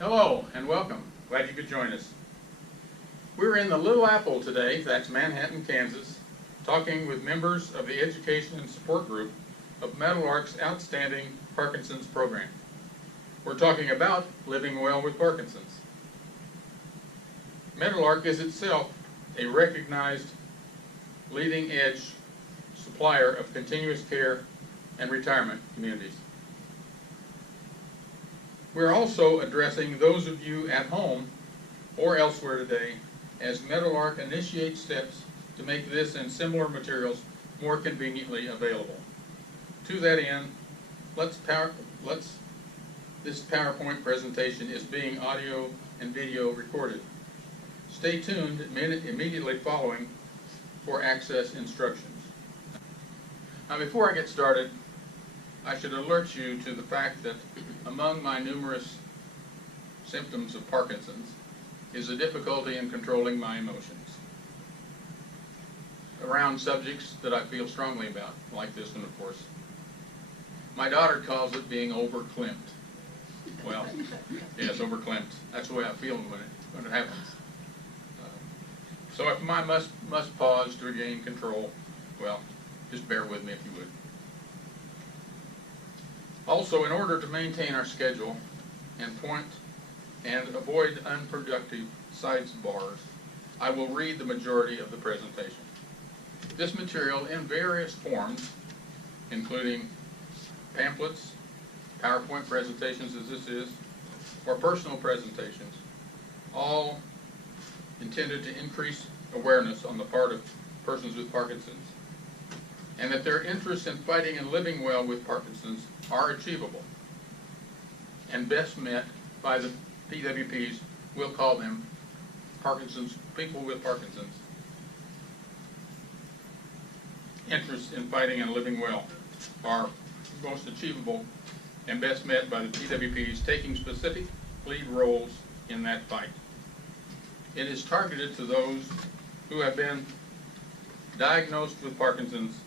Hello and welcome. Glad you could join us. We're in the Little Apple today, that's Manhattan, Kansas, talking with members of the Education and Support Group of Meadowlark's outstanding Parkinson's program. We're talking about living well with Parkinson's. Meadowlark is itself a recognized leading-edge supplier of continuous care and retirement communities. We're also addressing those of you at home or elsewhere today as Meadowlark initiates steps to make this and similar materials more conveniently available. To that end, this PowerPoint presentation is being audio and video recorded. Stay tuned immediately following for access instructions. Now, before I get started, I should alert you to the fact that among my numerous symptoms of Parkinson's is a difficulty in controlling my emotions around subjects that I feel strongly about, like this one, of course. My daughter calls it being overclimped. Well, yes, overclimped. That's the way I feel when it happens. So if I must pause to regain control, well, just bear with me if you would. Also, in order to maintain our schedule and avoid unproductive sidebars, I will read the majority of the presentation. This material in various forms, including pamphlets, PowerPoint presentations as this is, or personal presentations, all intended to increase awareness on the part of persons with Parkinson's, and that their interests in fighting and living well with Parkinson's are achievable and best met by the PWPs, we'll call them people with Parkinson's. Interests in fighting and living well are most achievable and best met by the PWPs taking specific lead roles in that fight. It is targeted to those who have been diagnosed with Parkinson's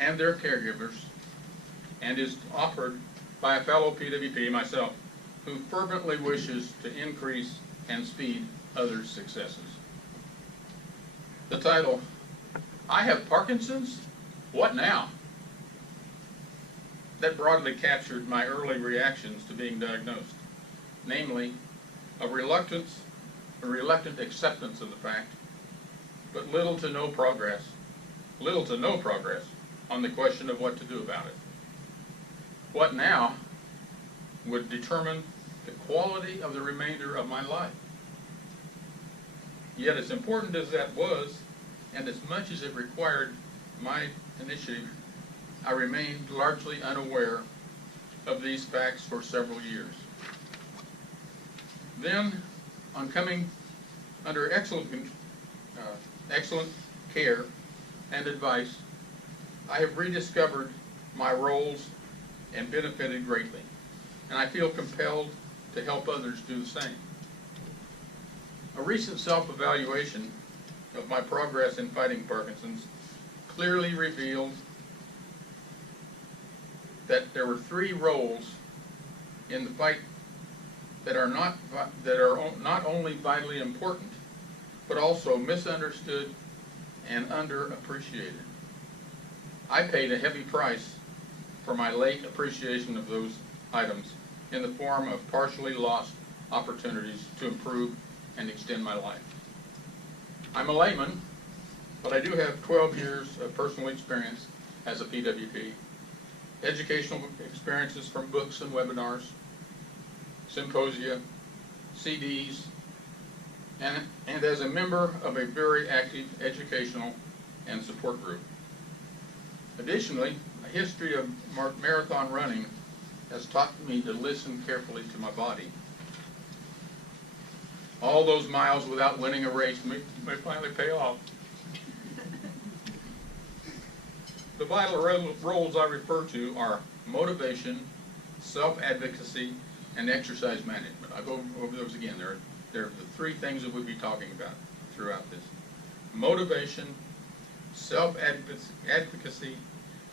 and their caregivers, and is offered by a fellow PWP, myself, who fervently wishes to increase and speed others' successes. The title, I Have Parkinson's? What Now? That broadly captured my early reactions to being diagnosed, namely a reluctant acceptance of the fact, but little to no progress on the question of what to do about it. What now would determine the quality of the remainder of my life. Yet as important as that was, and as much as it required my initiative, I remained largely unaware of these facts for several years. Then, on coming under excellent care and advice, I have rediscovered my roles and benefited greatly, and I feel compelled to help others do the same. A recent self-evaluation of my progress in fighting Parkinson's clearly revealed that there were three roles in the fight that are not only vitally important, but also misunderstood and underappreciated. I paid a heavy price for my late appreciation of those items in the form of partially lost opportunities to improve and extend my life. I'm a layman, but I do have 12 years of personal experience as a PWP, educational experiences from books and webinars, symposia, CDs, and as a member of a very active educational and support group. Additionally, a history of marathon running has taught me to listen carefully to my body. All those miles without winning a race may finally pay off. The vital roles I refer to are motivation, self-advocacy, and exercise management. I'll go over those again. They're the three things that we'll be talking about throughout this. Motivation, self-advocacy,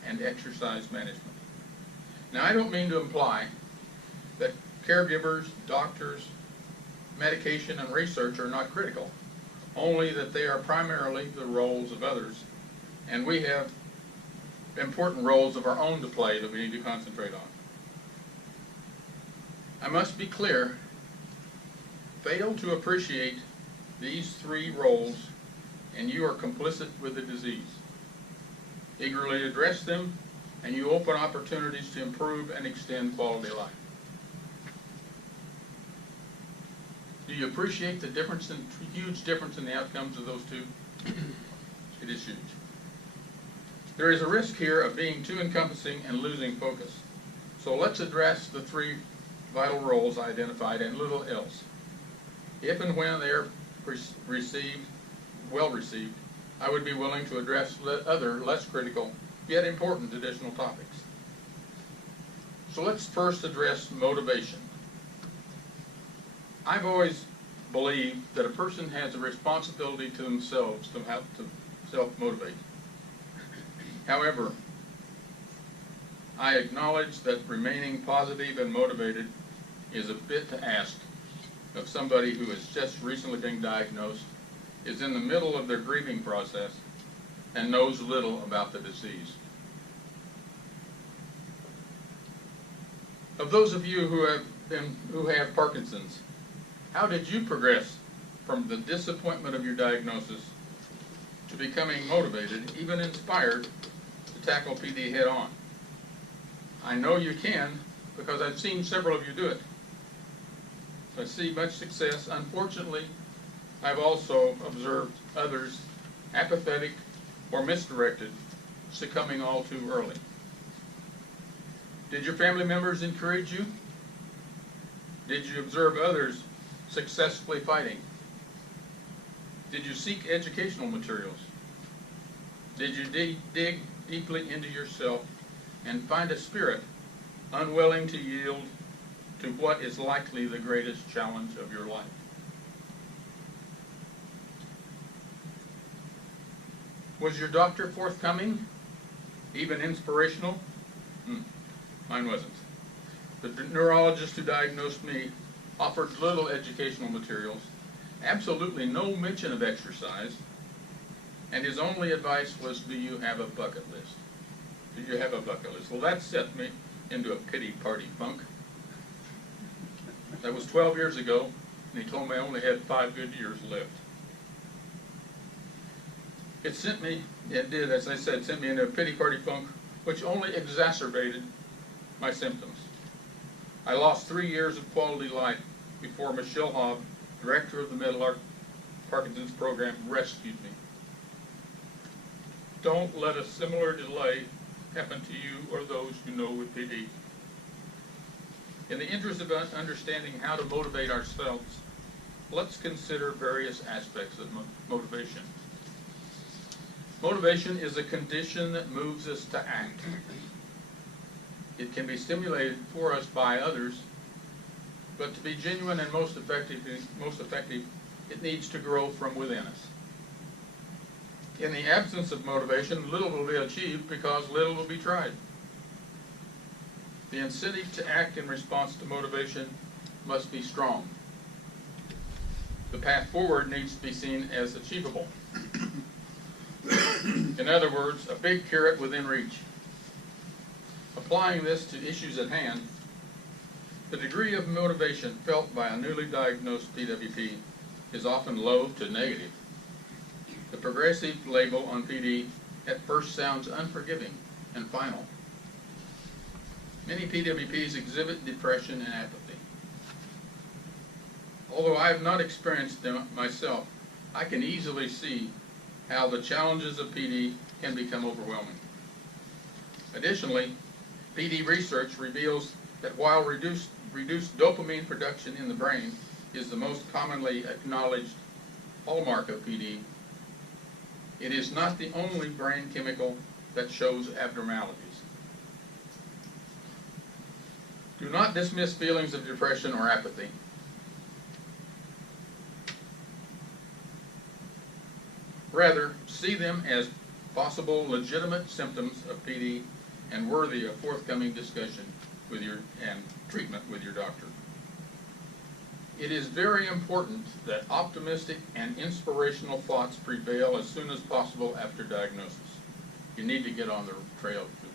and exercise management. Now, I don't mean to imply that caregivers, doctors, medication, and research are not critical, only that they are primarily the roles of others, and we have important roles of our own to play that we need to concentrate on. I must be clear, fail to appreciate these three roles and you are complicit with the disease. Eagerly address them and you open opportunities to improve and extend quality of life. Do you appreciate the difference, huge difference in the outcomes of those two? It is huge. There is a risk here of being too encompassing and losing focus. So let's address the three vital roles identified and little else. If and when they are well received, I would be willing to address other, less critical, yet important additional topics. So let's first address motivation. I've always believed that a person has a responsibility to themselves to have to self-motivate. However, I acknowledge that remaining positive and motivated is a bit to ask of somebody who has just recently been diagnosed, is in the middle of their grieving process, and knows little about the disease. Of those of you who have Parkinson's, how did you progress from the disappointment of your diagnosis to becoming motivated, even inspired, to tackle PD head on? I know you can because I've seen several of you do it. I see much success. Unfortunately, I've also observed others apathetic or misdirected, succumbing all too early. Did your family members encourage you? Did you observe others successfully fighting? Did you seek educational materials? Did you dig deeply into yourself and find a spirit unwilling to yield to what is likely the greatest challenge of your life? Was your doctor forthcoming, even inspirational? Mine wasn't. The neurologist who diagnosed me offered little educational materials, absolutely no mention of exercise, and his only advice was, do you have a bucket list? Do you have a bucket list? Well, that set me into a pity party funk. That was 12 years ago, and he told me I only had 5 good years left. It did, as I said, sent me into a pity party funk, which only exacerbated my symptoms. I lost 3 years of quality life before Michelle Hobb, director of the Meadowlark Parkinson's program, rescued me. Don't let a similar delay happen to you or those you know with PD. In the interest of understanding how to motivate ourselves, let's consider various aspects of motivation. Motivation is a condition that moves us to act. It can be stimulated for us by others, but to be genuine and most effective, it needs to grow from within us. In the absence of motivation, little will be achieved because little will be tried. The incentive to act in response to motivation must be strong. The path forward needs to be seen as achievable. In other words, a big carrot within reach. Applying this to issues at hand, the degree of motivation felt by a newly diagnosed PWP is often low to negative. The progressive label on PD at first sounds unforgiving and final. Many PWPs exhibit depression and apathy. Although I have not experienced them myself, I can easily see how the challenges of PD can become overwhelming. Additionally, PD research reveals that while reduced dopamine production in the brain is the most commonly acknowledged hallmark of PD, it is not the only brain chemical that shows abnormalities. Do not dismiss feelings of depression or apathy. Rather, see them as possible legitimate symptoms of PD and worthy of forthcoming discussion with and treatment with your doctor. It is very important that optimistic and inspirational thoughts prevail as soon as possible after diagnosis. You need to get on the trail to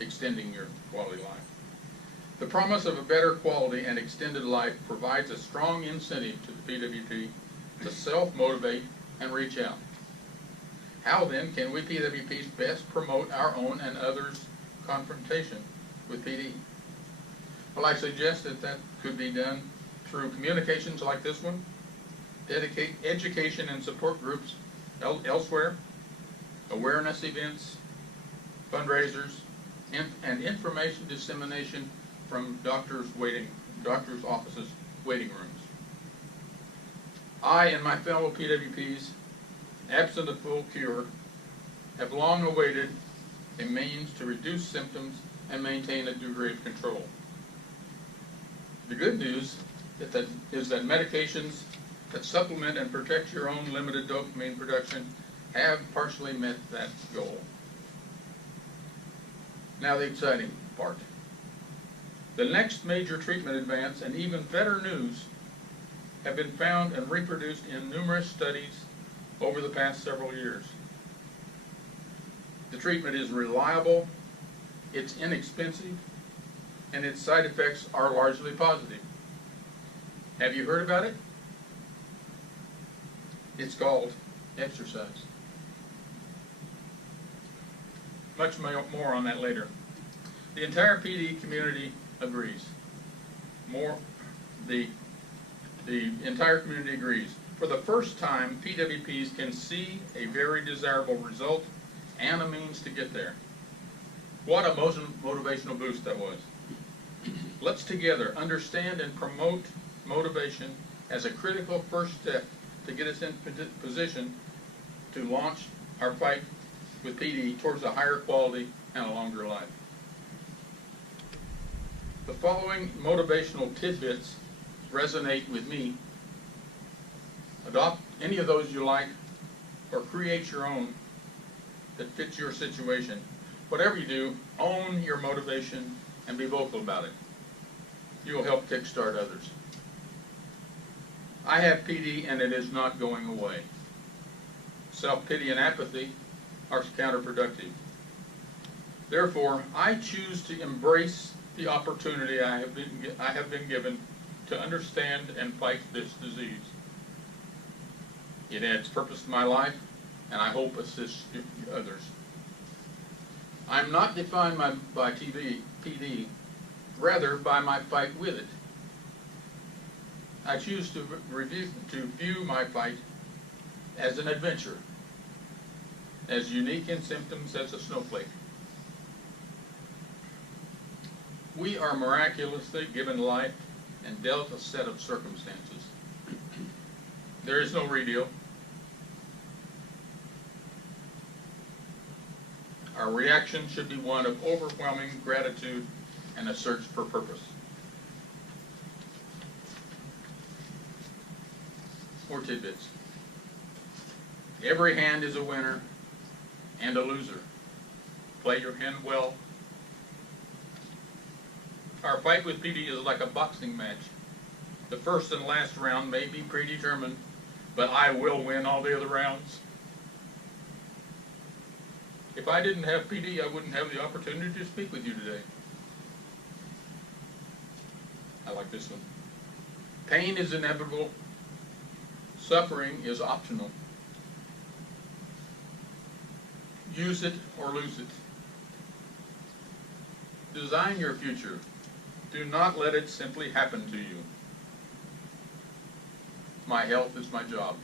extending your quality life. The promise of a better quality and extended life provides a strong incentive to the PWP to self-motivate and reach out. How then can we PWPs best promote our own and others' confrontation with PD? Well, I suggest that could be done through communications like this one, education and support groups elsewhere, awareness events, fundraisers, and information dissemination from doctors' offices, waiting rooms. I and my fellow PWPs, absent a full cure, have long awaited a means to reduce symptoms and maintain a degree of control. The good news is that medications that supplement and protect your own limited dopamine production have partially met that goal. Now the exciting part. The next major treatment advance and even better news have been found and reproduced in numerous studies over the past several years. The treatment is reliable, it's inexpensive, and its side effects are largely positive. Have you heard about it? It's called exercise. Much more on that later. The entire PD community agrees. The entire community agrees. For the first time, PWPs can see a very desirable result and a means to get there. What a motivational boost that was. Let's together understand and promote motivation as a critical first step to get us in position to launch our fight with PD towards a higher quality and a longer life. The following motivational tidbits resonate with me. Adopt any of those you like or create your own that fits your situation. Whatever you do, own your motivation and be vocal about it. You will help kickstart others. I have PD and it is not going away. Self-pity and apathy are counterproductive. Therefore, I choose to embrace the opportunity I have been given to understand and fight this disease. It adds purpose to my life, and I hope assists others. I'm not defined by PD, rather by my fight with it. I choose to view my fight as an adventure, as unique in symptoms as a snowflake. We are miraculously given life and dealt a set of circumstances. There is no redeal. Our reaction should be one of overwhelming gratitude and a search for purpose. More tidbits. Every hand is a winner and a loser. Play your hand well. Our fight with PD is like a boxing match. The first and last round may be predetermined, but I will win all the other rounds. If I didn't have PD, I wouldn't have the opportunity to speak with you today. I like this one. Pain is inevitable. Suffering is optional. Use it or lose it. Design your future. Do not let it simply happen to you. My health is my job.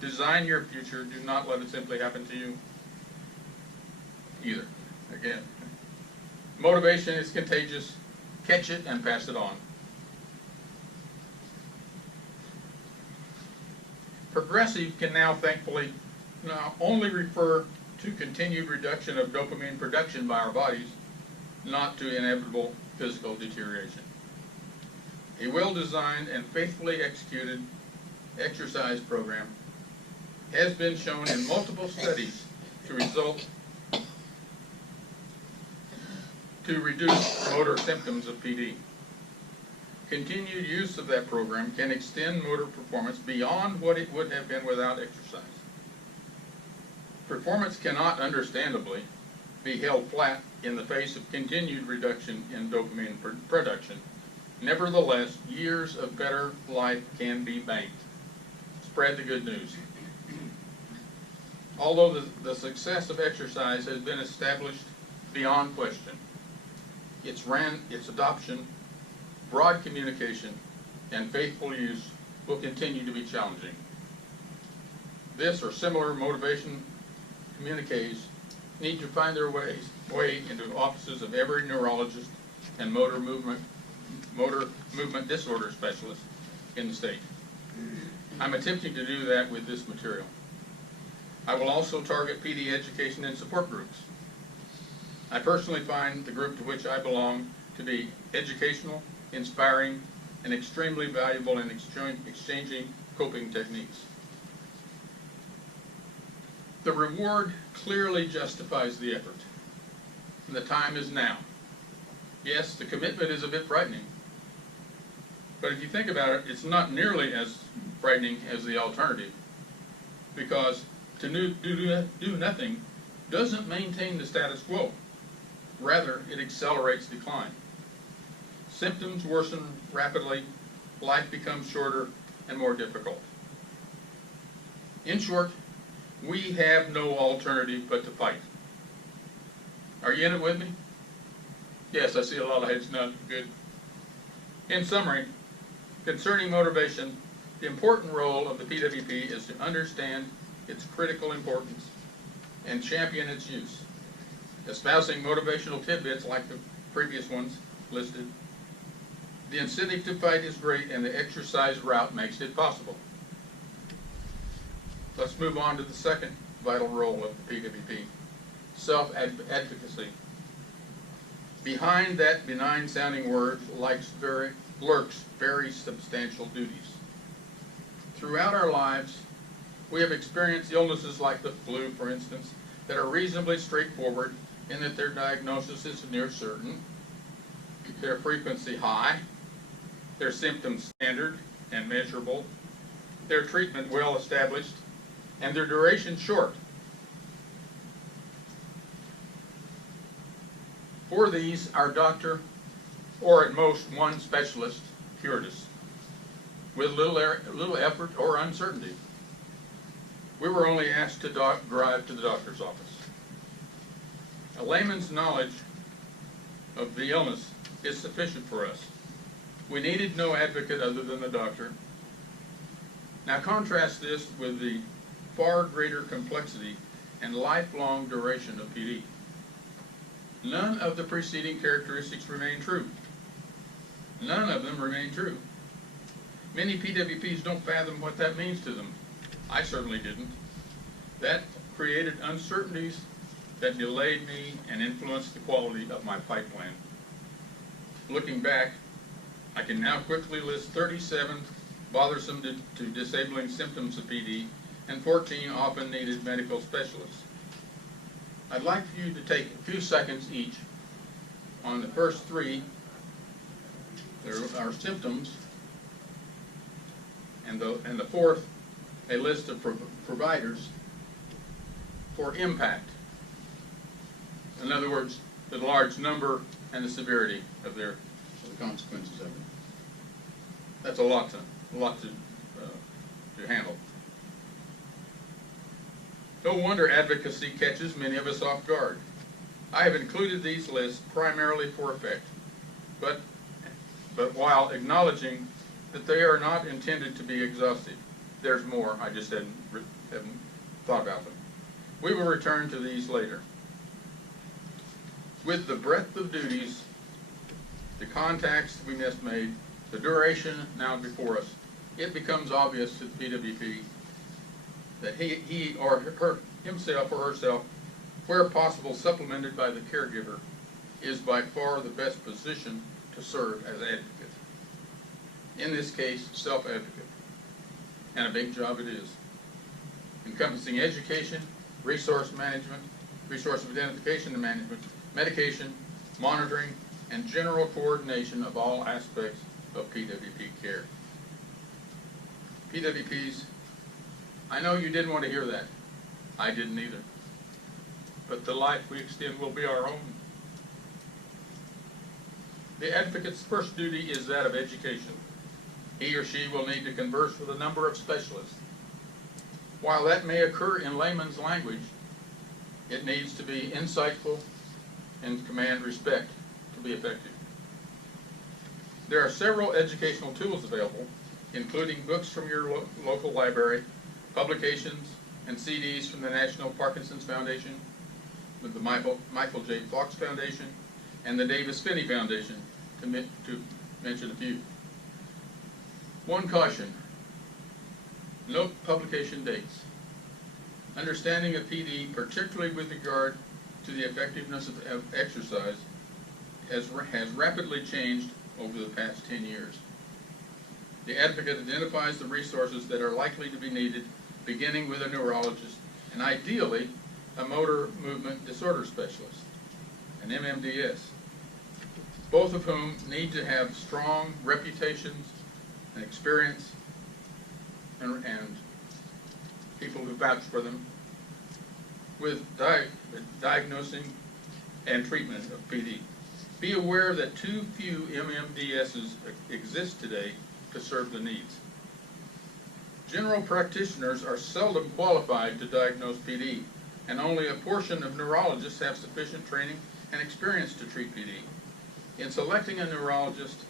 Design your future. Do not let it simply happen to you either. Again, motivation is contagious. Catch it and pass it on. Progressive can now, thankfully, only refer to continued reduction of dopamine production by our bodies, not to inevitable physical deterioration. A well-designed and faithfully executed exercise program has been shown in multiple studies to result to reduce motor symptoms of PD. Continued use of that program can extend motor performance beyond what it would have been without exercise. Performance cannot, understandably, be held flat in the face of continued reduction in dopamine production. Nevertheless, years of better life can be banked. Spread the good news. Although the success of exercise has been established beyond question, its adoption, broad communication, and faithful use will continue to be challenging. This or similar motivation communiques need to find their way into offices of every neurologist and motor movement disorder specialist in the state. I'm attempting to do that with this material. I will also target PD education and support groups. I personally find the group to which I belong to be educational, inspiring, and extremely valuable in exchanging coping techniques. The reward clearly justifies the effort, and the time is now. Yes, the commitment is a bit frightening, but if you think about it, it's not nearly as frightening as the alternative, because to do nothing doesn't maintain the status quo. Rather, it accelerates decline. Symptoms worsen rapidly, life becomes shorter and more difficult. In short, we have no alternative but to fight. Are you in it with me? Yes, I see a lot of heads nodding. Good. In summary, concerning motivation, the important role of the PWP is to understand its critical importance and champion its use, espousing motivational tidbits like the previous ones listed. The incentive to fight is great, and the exercise route makes it possible. Let's move on to the second vital role of the PWP, self-advocacy. Behind that benign-sounding word lurks very substantial duties. Throughout our lives, we have experienced illnesses like the flu, for instance, that are reasonably straightforward in that their diagnosis is near certain, their frequency high, their symptoms standard and measurable, their treatment well established, and their duration short. For these, our doctor, or at most one specialist, cured us with little effort or uncertainty. We were only asked to drive to the doctor's office. A layman's knowledge of the illness is sufficient for us. We needed no advocate other than the doctor. Now contrast this with the far greater complexity and lifelong duration of PD. None of the preceding characteristics remain true. None of them remain true. Many PWPs don't fathom what that means to them. I certainly didn't. That created uncertainties that delayed me and influenced the quality of my fight plan. Looking back, I can now quickly list 37 bothersome to disabling symptoms of PD and 14 often needed medical specialists. I'd like for you to take a few seconds each on the first three. There are symptoms, and the fourth, a list of providers for impact. In other words, the large number and the severity of the consequences of it. That's a lot to handle. No wonder advocacy catches many of us off guard. I have included these lists primarily for effect, but while acknowledging that they are not intended to be exhaustive. There's more, I just hadn't thought about them. We will return to these later. With the breadth of duties, the contacts we just made, the duration now before us, it becomes obvious to the PWP that he or himself or herself, where possible supplemented by the caregiver, is by far the best position to serve as advocate. In this case, self-advocate. And a big job it is. Encompassing education, resource management, resource identification and management, medication, monitoring, and general coordination of all aspects of PWP care. PWPs, I know you didn't want to hear that. I didn't either. But the life we extend will be our own. The advocate's first duty is that of education. He or she will need to converse with a number of specialists. While that may occur in layman's language, it needs to be insightful and command respect to be effective. There are several educational tools available, including books from your local library, publications, and CDs from the National Parkinson's Foundation, the Michael J. Fox Foundation, and the Davis Finney Foundation, to mention a few. One caution: note publication dates. Understanding of PD, particularly with regard to the effectiveness of exercise, has rapidly changed over the past 10 years. The advocate identifies the resources that are likely to be needed, beginning with a neurologist, and ideally a motor movement disorder specialist, an MMDS, both of whom need to have strong reputations and experience and people who vouch for them with diagnosing and treatment of PD. Be aware that too few MMDSs exist today to serve the needs. General practitioners are seldom qualified to diagnose PD, and only a portion of neurologists have sufficient training and experience to treat PD. In selecting a neurologist,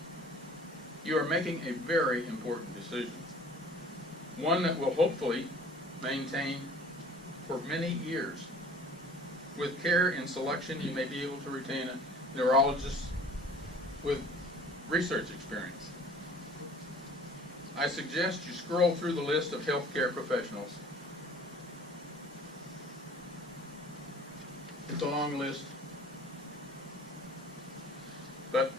you are making a very important decision, one that will hopefully maintain for many years. With care in selection, you may be able to retain a neurologist with research experience. I suggest you scroll through the list of healthcare professionals. It's a long list, but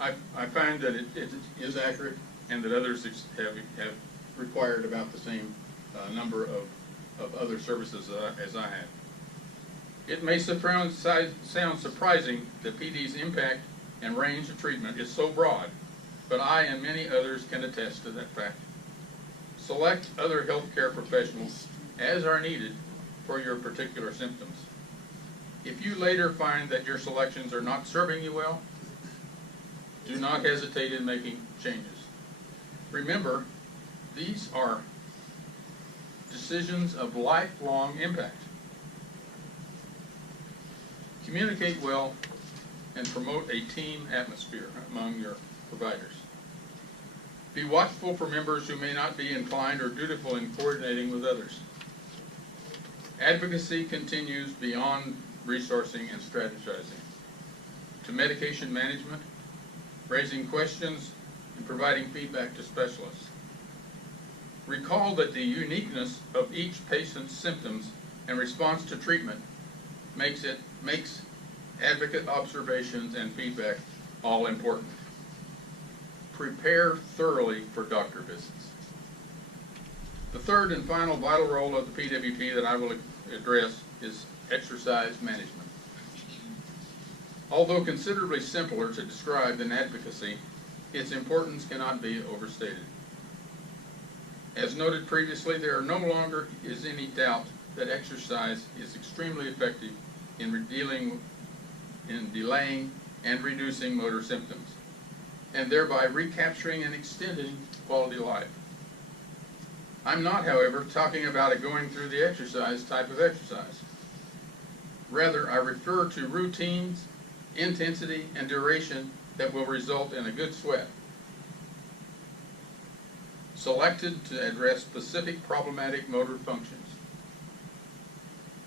I find that it is accurate, and that others have required about the same number of other services as I have. It may sound surprising that PD's impact and range of treatment is so broad, but I and many others can attest to that fact. Select other healthcare professionals as are needed for your particular symptoms. If you later find that your selections are not serving you well, do not hesitate in making changes. Remember, these are decisions of lifelong impact. Communicate well and promote a team atmosphere among your providers. Be watchful for members who may not be inclined or dutiful in coordinating with others. Advocacy continues beyond resourcing and strategizing to medication management, raising questions, and providing feedback to specialists. Recall that the uniqueness of each patient's symptoms and response to treatment makes advocate observations and feedback all important. Prepare thoroughly for doctor visits. The third and final vital role of the PWP that I will address is exercise management. Although considerably simpler to describe than advocacy, its importance cannot be overstated. As noted previously, there no longer is any doubt that exercise is extremely effective in delaying and reducing motor symptoms, and thereby recapturing and extending quality of life. I'm not, however, talking about a going through the exercise type of exercise. Rather, I refer to routines, intensity, and duration that will result in a good sweat, selected to address specific problematic motor functions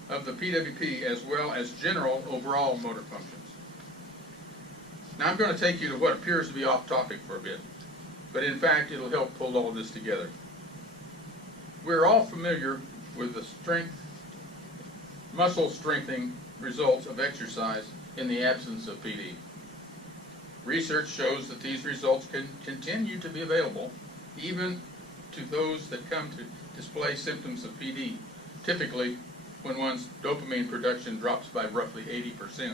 of the PWP as well as general overall motor functions. Now I'm going to take you to what appears to be off topic for a bit, but in fact it'll help pull all this together. We're all familiar with the muscle strengthening results of exercise in the absence of PD. Research shows that these results can continue to be available even to those that come to display symptoms of PD, typically when one's dopamine production drops by roughly 80%.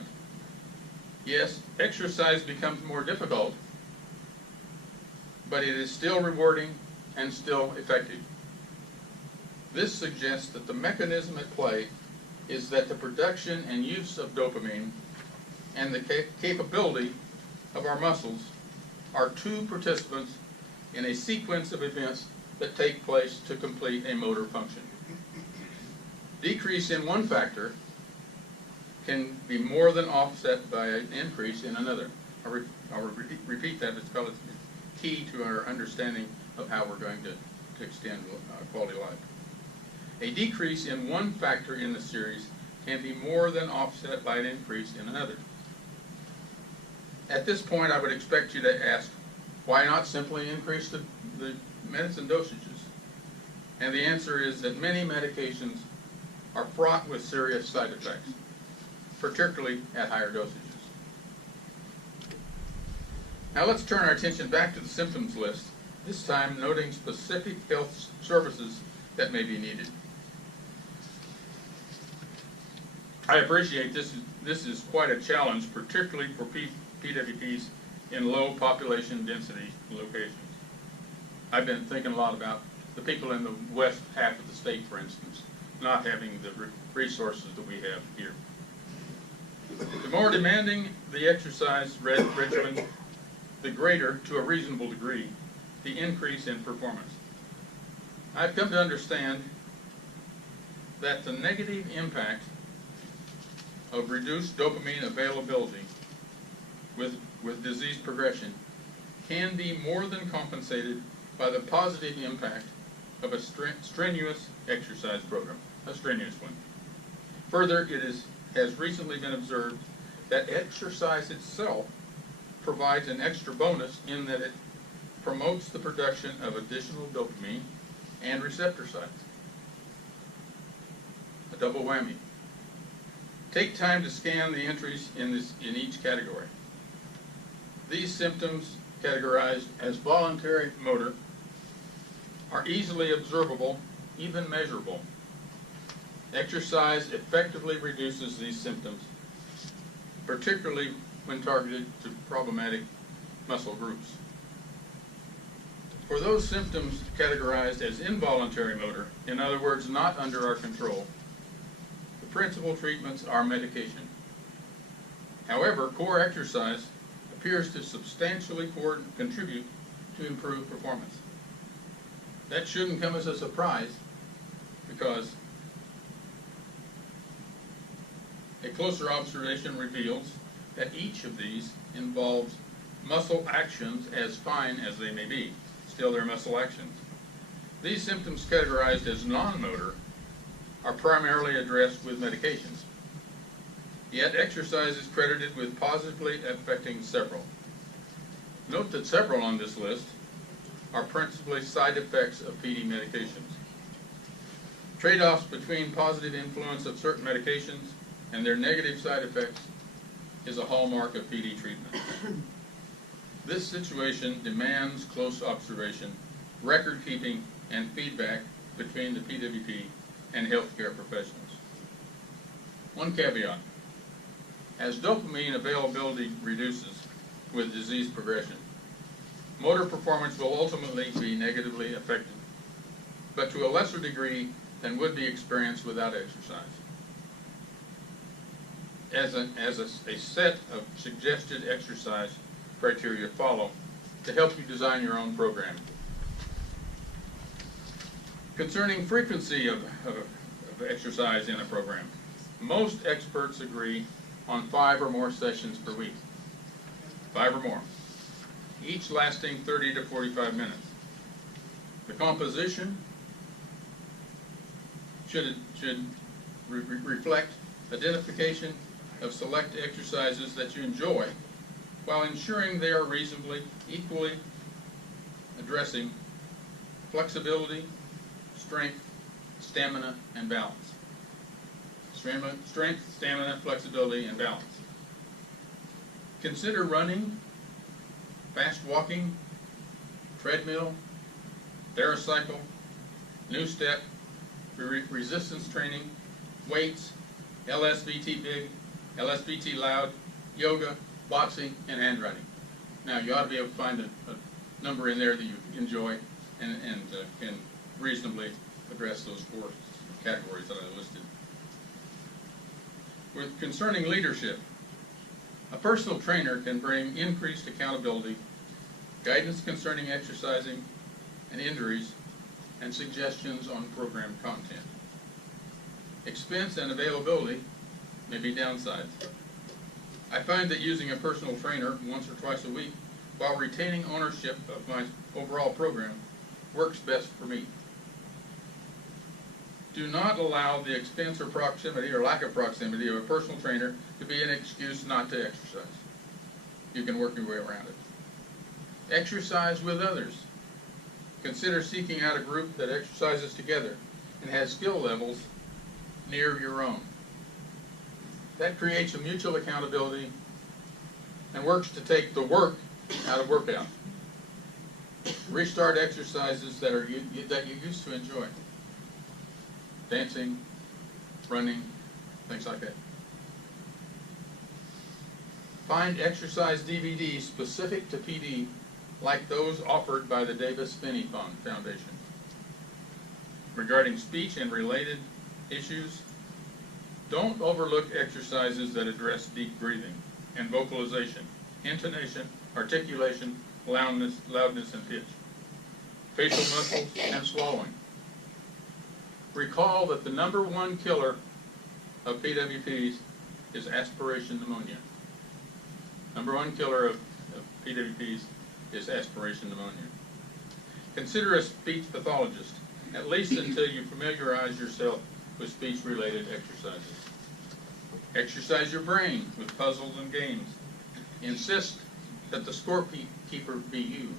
Yes, exercise becomes more difficult, but it is still rewarding and still effective. This suggests that the mechanism at play is that the production and use of dopamine and the capability of our muscles are two participants in a sequence of events that take place to complete a motor function. Decrease in one factor can be more than offset by an increase in another. I'll repeat that because it's key to our understanding of how we're going to extend quality of life. A decrease in one factor in the series can be more than offset by an increase in another. At this point, I would expect you to ask, why not simply increase the medicine dosages? And the answer is that many medications are fraught with serious side effects, particularly at higher dosages. Now let's turn our attention back to the symptoms list, this time noting specific health services that may be needed. I appreciate this is quite a challenge, particularly for PWPs in low population density locations. I've been thinking a lot about the people in the west half of the state, for instance, not having the resources that we have here. The more demanding the exercise regimen, the greater, to a reasonable degree, the increase in performance. I've come to understand that the negative impact of reduced dopamine availability with disease progression can be more than compensated by the positive impact of a strenuous exercise program, a strenuous one. Further, it has recently been observed that exercise itself provides an extra bonus in that it promotes the production of additional dopamine and receptor sites. A double whammy. Take time to scan the entries in each category. These symptoms, categorized as voluntary motor, are easily observable, even measurable. Exercise effectively reduces these symptoms, particularly when targeted to problematic muscle groups. For those symptoms categorized as involuntary motor, in other words, not under our control, the principal treatments are medication. However, core exercise appears to substantially contribute to improved performance. That shouldn't come as a surprise, because a closer observation reveals that each of these involves muscle actions, as fine as they may be. Still, they're muscle actions. These symptoms categorized as non-motor are primarily addressed with medications. Yet exercise is credited with positively affecting several. Note that several on this list are principally side effects of PD medications. Trade-offs between positive influence of certain medications and their negative side effects is a hallmark of PD treatment. This situation demands close observation, record keeping, and feedback between the PWP and healthcare professionals. One caveat: as dopamine availability reduces with disease progression, motor performance will ultimately be negatively affected, but to a lesser degree than would be experienced without exercise. As a set of suggested exercise criteria follow to help you design your own program. Concerning frequency of exercise in a program, most experts agree on 5 or more sessions per week. 5 or more, each lasting 30 to 45 minutes. The composition should reflect identification of select exercises that you enjoy, while ensuring they are reasonably, equally addressing flexibility, strength, stamina, and balance. Strength, stamina, flexibility, and balance. Consider running, fast walking, treadmill, Theracycle, new step, resistance training, weights, LSVT big, LSVT loud, yoga, boxing, and handwriting. Now, you ought to be able to find a number in there that you enjoy and can reasonably address those 4 categories that I listed. With concerning leadership, a personal trainer can bring increased accountability, guidance concerning exercising and injuries, and suggestions on program content. Expense and availability may be downsides. I find that using a personal trainer once or twice a week while retaining ownership of my overall program works best for me. Do not allow the expense or proximity or lack of proximity of a personal trainer to be an excuse not to exercise. You can work your way around it. Exercise with others. Consider seeking out a group that exercises together and has skill levels near your own. That creates a mutual accountability and works to take the work out of workout. Restart exercises that you used to enjoy. Dancing, running, things like that. Find exercise DVDs specific to PD like those offered by the Davis Finney Foundation. Regarding speech and related issues, don't overlook exercises that address deep breathing and vocalization, intonation, articulation, loudness and pitch, facial muscles, and swallowing. Recall that the #1 killer of PWPs is aspiration pneumonia. #1 killer of PWPs is aspiration pneumonia. Consider a speech pathologist, at least until you familiarize yourself with speech-related exercises. Exercise your brain with puzzles and games. Insist that the scorekeeper be you.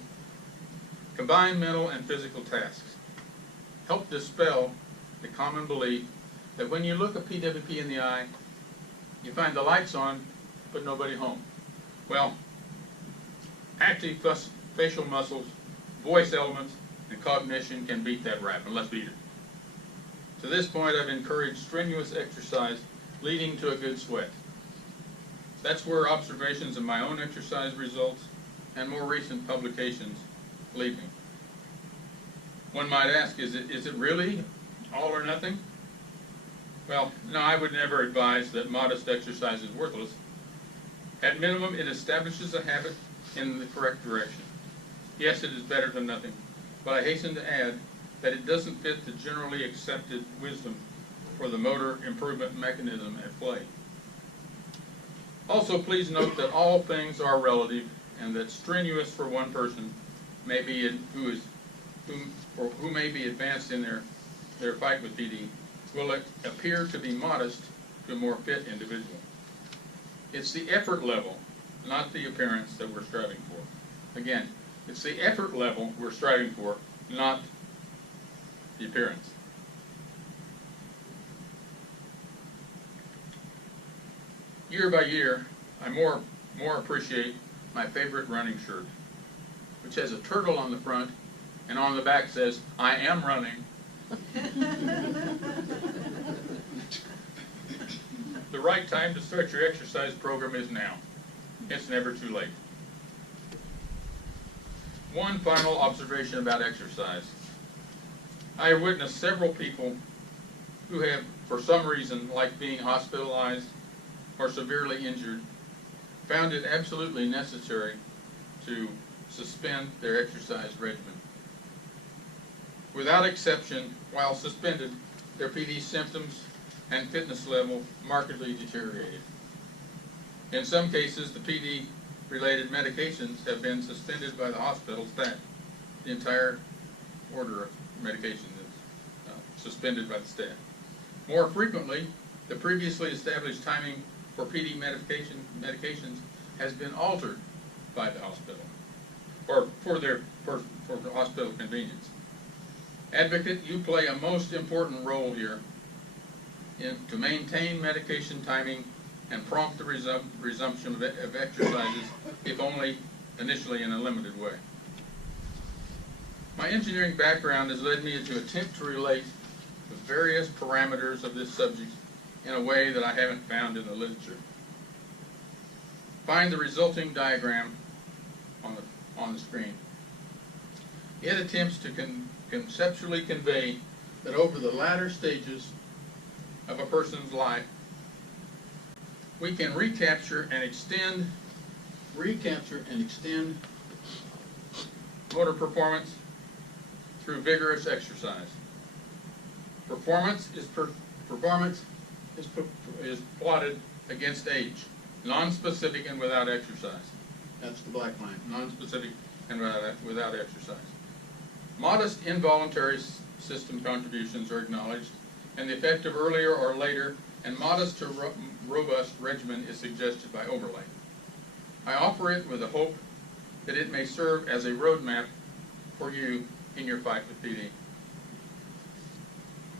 Combine mental and physical tasks. Help dispel the common belief that when you look a PWP in the eye, you find the lights on, but nobody home. Well, active facial muscles, voice elements, and cognition can beat that rap, and let's beat it. To this point, I've encouraged strenuous exercise leading to a good sweat. That's where observations of my own exercise results and more recent publications lead me. One might ask, is it really all or nothing? Well, no, I would never advise that modest exercise is worthless. At minimum, it establishes a habit in the correct direction. Yes, it is better than nothing, but I hasten to add that it doesn't fit the generally accepted wisdom for the motor improvement mechanism at play. Also, please note that all things are relative, and that strenuous for one person may be who may be advanced in their fight with PD will appear to be modest to a more fit individual. It's the effort level, not the appearance, that we're striving for. Again, it's the effort level we're striving for, not the appearance. Year by year, I more appreciate my favorite running shirt, which has a turtle on the front and on the back says, "I am running." The right time to start your exercise program is now. It's never too late. One final observation about exercise. I have witnessed several people who have, for some reason, like being hospitalized or severely injured, found it absolutely necessary to suspend their exercise regimen. Without exception, while suspended, their PD symptoms and fitness level markedly deteriorated. In some cases, the PD-related medications have been suspended by the hospital staff. The entire order of medication is suspended by the staff. More frequently, the previously established timing for PD medications has been altered by the hospital, or for the hospital convenience. Advocate, you play a most important role here to maintain medication timing and prompt the resumption of exercises, if only initially in a limited way. My engineering background has led me to attempt to relate the various parameters of this subject in a way that I haven't found in the literature. Find the resulting diagram on the screen. It attempts to conceptually convey that over the latter stages of a person's life, we can recapture and extend motor performance through vigorous exercise. Performance is plotted against age, non-specific and without exercise. That's the black line, non-specific and without exercise. Modest involuntary system contributions are acknowledged, and the effect of earlier or later and modest to robust regimen is suggested by overlay. I offer it with the hope that it may serve as a roadmap for you in your fight with PD.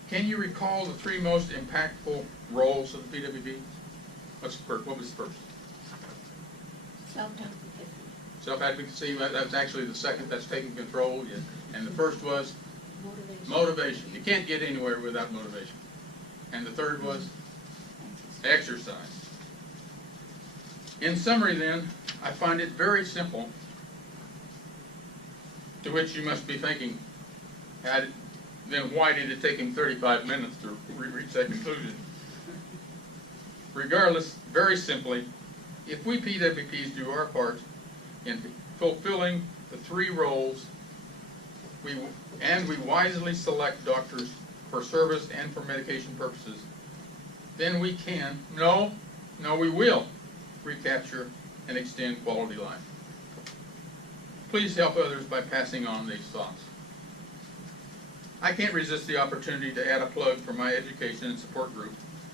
Can you recall the three most impactful roles of the PWP? What was the first? Self-advocacy. Self-advocacy, that's actually the second, that's taking control. Yeah. And the first was? Motivation. Motivation. You can't get anywhere without motivation. And the third was? Exercise. In summary then, I find it very simple, to which you must be thinking, then why did it take him 35 minutes to reach that conclusion? Regardless, very simply, if we PWPs do our part in fulfilling the three roles, we wisely select doctors for service and for medication purposes, then we can, we will recapture and extend quality life. Please help others by passing on these thoughts. I can't resist the opportunity to add a plug for my education and support group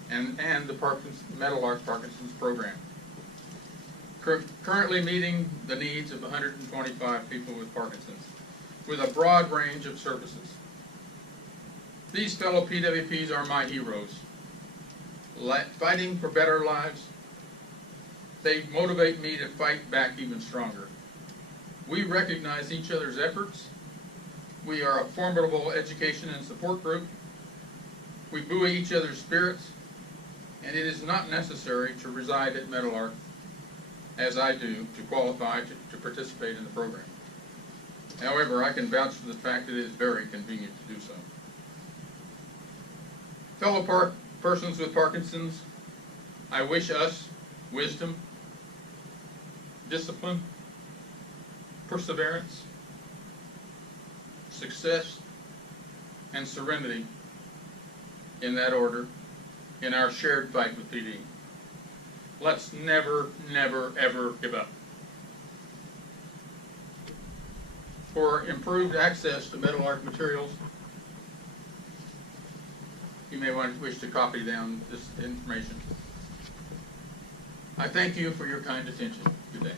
and the Meadowlark Parkinson's program. Currently meeting the needs of 125 people with Parkinson's with a broad range of services. These fellow PWPs are my heroes, fighting for better lives. They motivate me to fight back even stronger. We recognize each other's efforts. We are a formidable education and support group. We buoy each other's spirits, and it is not necessary to reside at Meadowlark, as I do, to qualify to participate in the program. However, I can vouch for the fact that it is very convenient to do so. Fellow persons with Parkinson's, I wish us wisdom, discipline, perseverance, success, and serenity, in that order, in our shared fight with PD. Let's never, never, ever give up. For improved access to Meadowlark materials, you may wish to copy down this information. I thank you for your kind attention. Good day.